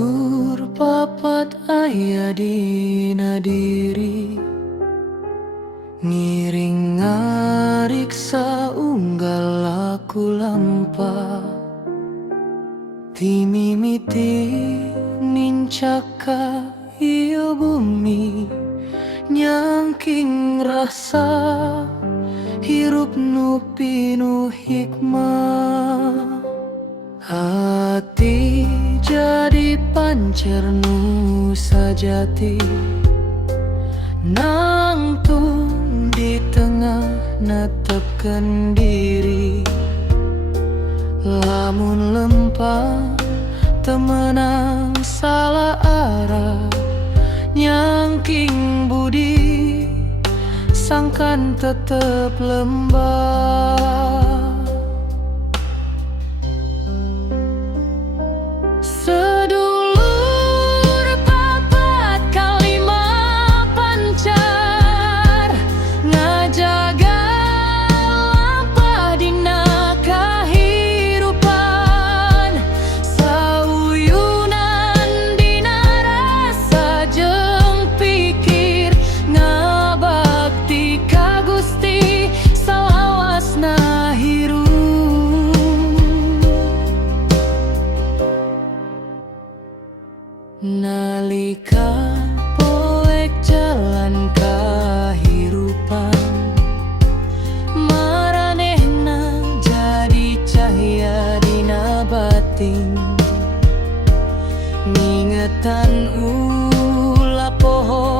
Sedulur papat aya dina diri, ngiring ngariksa unggal laku lampa. Timimiti nincaka ieu bumi, nyangking rasa hirup nu pinuh hikmah. Hati jadi pancer nu sajati, nangtung di tengah netepkeun diri. Lamun lempah temenang salah arah, nyangking budi sangkan tetep lembah. Sedulur papat kalima pancar, ngajaga lampah dina kahirupan. Sauyunan dina rasa jeung pikir, ngabakti ka Gusti salawasna hirup. Nalika poek jalan kahirupan, maranehna jadi cahya dina batin. Ngingetan ulah poho